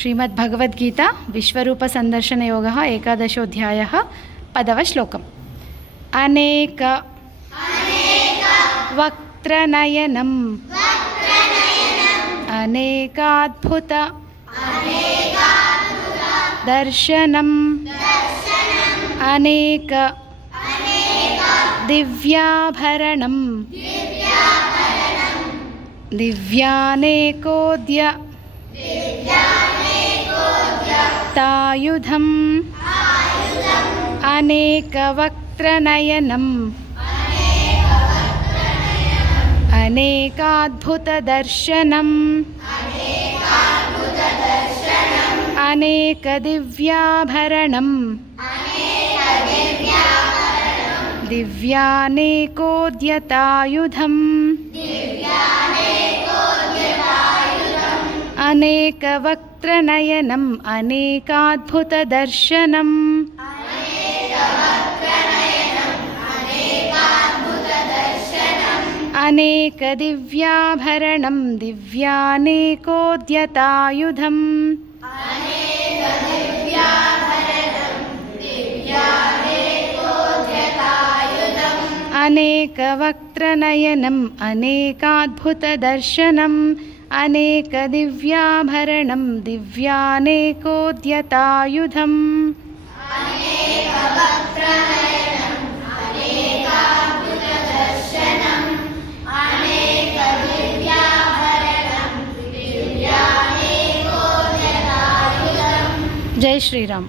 श्रीमद्भगवद्गीता विश्वरूपसन्दर्शनयोगः एकादशोऽध्यायः पदव श्लोकम्। अनेक वक्त्रनयनम् अनेकाद्भुत दर्शनम् अनेक दिव्याभरणम् दिव्यानेकोद्य तायुधम् अनेकवक्त्रनयनम् अनेकाद्भुतदर्शनम् अनेकदिव्याभरणम् दिव्यानेकोद्यतायुधम् अनेकवक्त्रनयनम् अनेकाद्भुतदर्शनम् अनेकदिव्याभरणं दिव्यानेकोद्यतायुधम् अनेकवक्त्रनयनम् अनेकाद्भुतदर्शनम् अनेकदिव्याभरणं दिव्यानेकोद्यतायुधम् जय श्री राम।